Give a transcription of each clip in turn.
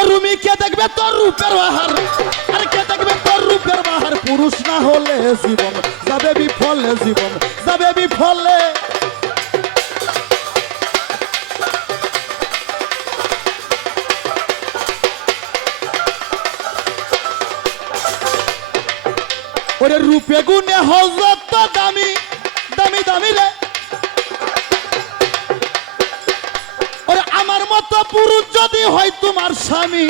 ও রুমি, কে দেখবে তোর রূপের বাহার? আর কে দেখবে তোর রূপের বাহার? পুরুষ না হলে জীবন যাবে বিফলে জীবন, যাবে বিফলে। ওরে রূপে গুণে হজরত দামি দামি দামি রে। আমার মতো পুরুষ যদি হয় তোমার স্বামী,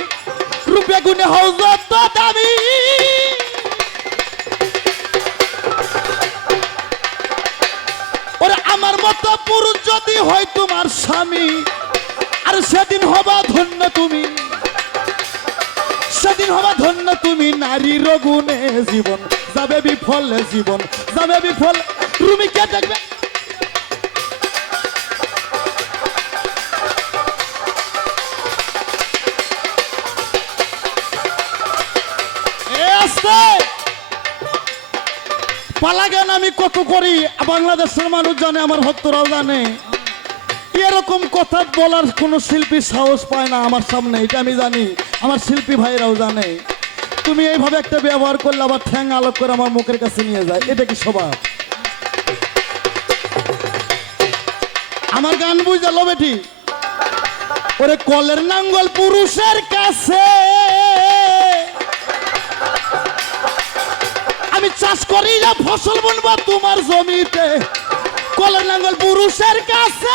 রূপে গুণে হজরত দামি। ওরে, আমার মতো পুরুষ যদি হয় তোমার স্বামী, আর সেদিন হবা ধন্য তুমি। সেদিন হবা ধন্য তুমি নারী রগুনে জীবন, যাবে বিফল জীবন, যাবে বিফল। রুমি কে দেখবে। পালাগান আমি কত করি? বাংলাদেশের মানুষ জানে আমার ভক্তরাও জানে এরকম কথা বলার কোনো শিল্পী সাহস পায় না আমার সামনে, এটা আমি জানি। আমার শিল্পী ভাইরাও জানে। তুমি এইভাবে একটা ব্যবহার করলে আবার ঠ্যাং আলোক করে আমার মুখের কাছে নিয়ে যায়। এটা কি সবার আমার গান বুঝলো বেটি ওরে কলের নাঙ্গল পুরুষের কাছে। আমি চাষ করি না, ফসল বুনবা তোমার জমিতে। কলের নাঙ্গল পুরুষের কাছে।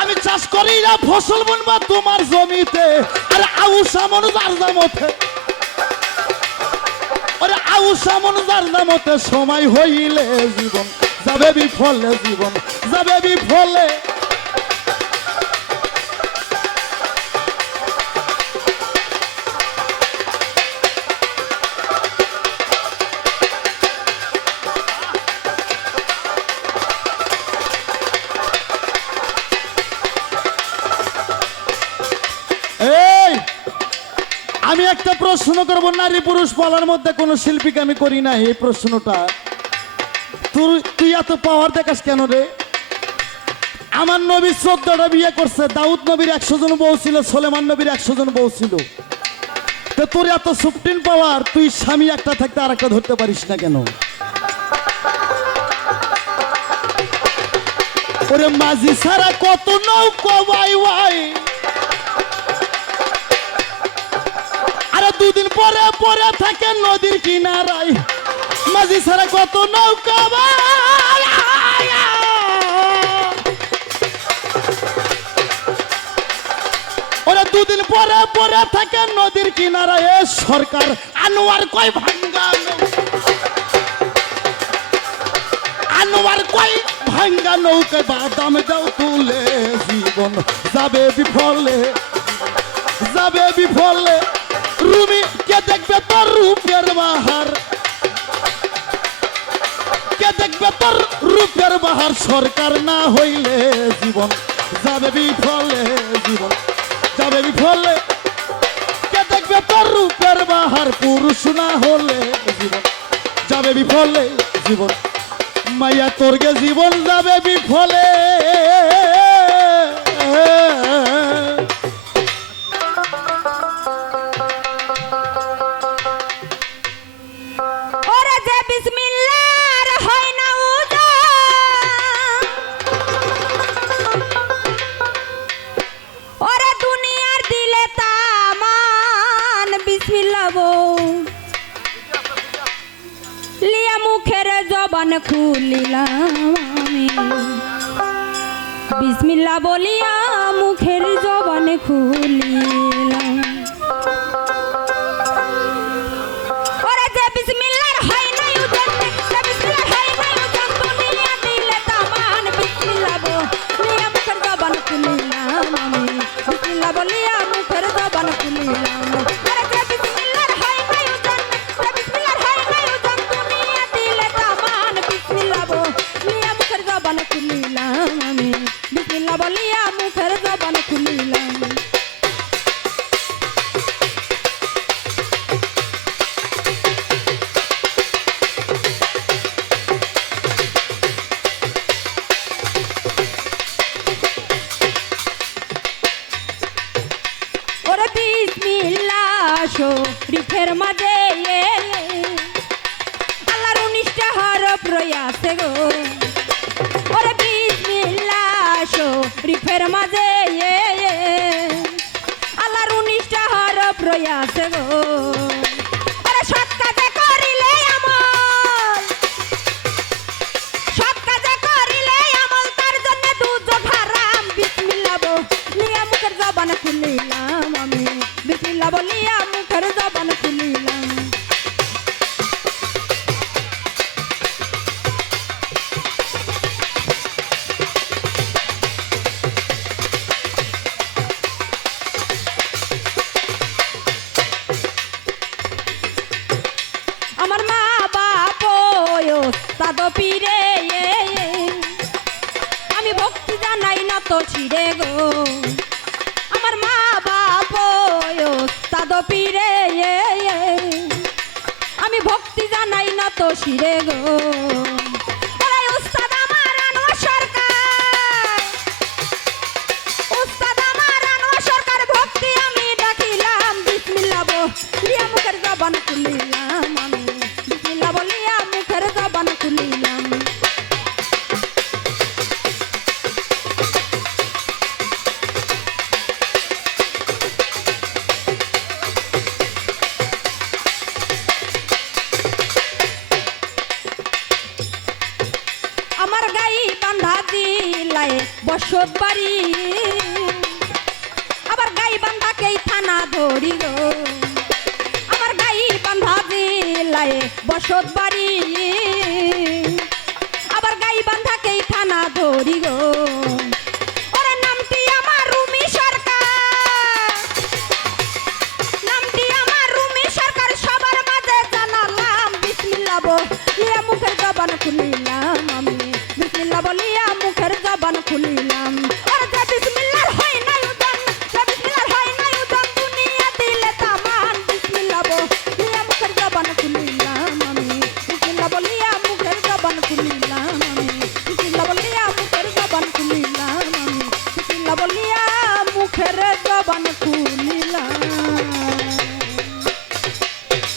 আমি চাষ করি না, ফসল বুনবা তোমার জমিতে। আরে আউসা মানুষ আর দামতে। ওরে আউসা মানুষ আর দামতে সময় হইলে জীবন, যাবে বিফলে জীবন, যাবে বিফলে এই প্রশ্ন করব, নারী পুরুষ বলার মধ্যে কোনো শিল্পীকে আমি করি না, এই প্রশ্নটা। তুই এত পাওয়ার দেখাস কেন রে? আমার নবী চোদ্দটা বিয়ে করছে, দাউদ নবীর একশো জন বউ ছিল, সোলেমান নবীর একশো জন বউ ছিল। তো তোর এত সুপ্রিম পাওয়ার তুই স্বামী একটা থাকতে আর একটা ধরতে পারিস না কেন? ওরে মাঝি ছাড়া কত নৌকো বাই বাই পরে পরে থাকে নদীর কিনারায়। মাঝি ছাড়া কত নৌকা। ওরে দুদিন পরে পরে থাকে নদীর কিনারায়। সরকার, আনোয়ার কয় ভাঙ্গা আনোয়ার কয় ভাঙ্গা নৌকায় বাদাম দাও তুলে, জীবন যাবে বিফলে। যাবে বিফলে। রূপের বাহার। কে দেখবে তোর রূপের বাহার? সরকার না হইলে জীবন যাবে বিফলে জীবন, যাবে বিফলে। কে দেখবে তোর রূপের বাহার? পুরুষ না হলে জীবন যাবে বিফলে জীবন। মাইয়া তোরগে জীবন যাবে বিফলে। জবান খুলিলাম আমি। বিসমিল্লাহ বলিয়া মুখের জবান খুলিলাম মুখের জবান খুলিলাম শরীফের মাঝে আল্লাহর উনিশটা হরফ রয়ে আছে গো। রিফের মাঝে আল্লাহর উনিশটা হরফ রইয়াছে গো। ওরে ছিড়ে গো। আমার মা বাপ তাদ পিরে আমি ভক্তি জানাই না তো শিরে গো। বান্ধা দিলায় বসত বাড়ি। আবার গাই বান্ধাকেই থানা ধরি গো আমার গাই বান্ধা দিলায় বসত বাড়ি। আবার গাই বান্ধাকেই থানা ধরি গো ওরে নামটি আমার বলিয়া মুখের জবান খুলিলাম।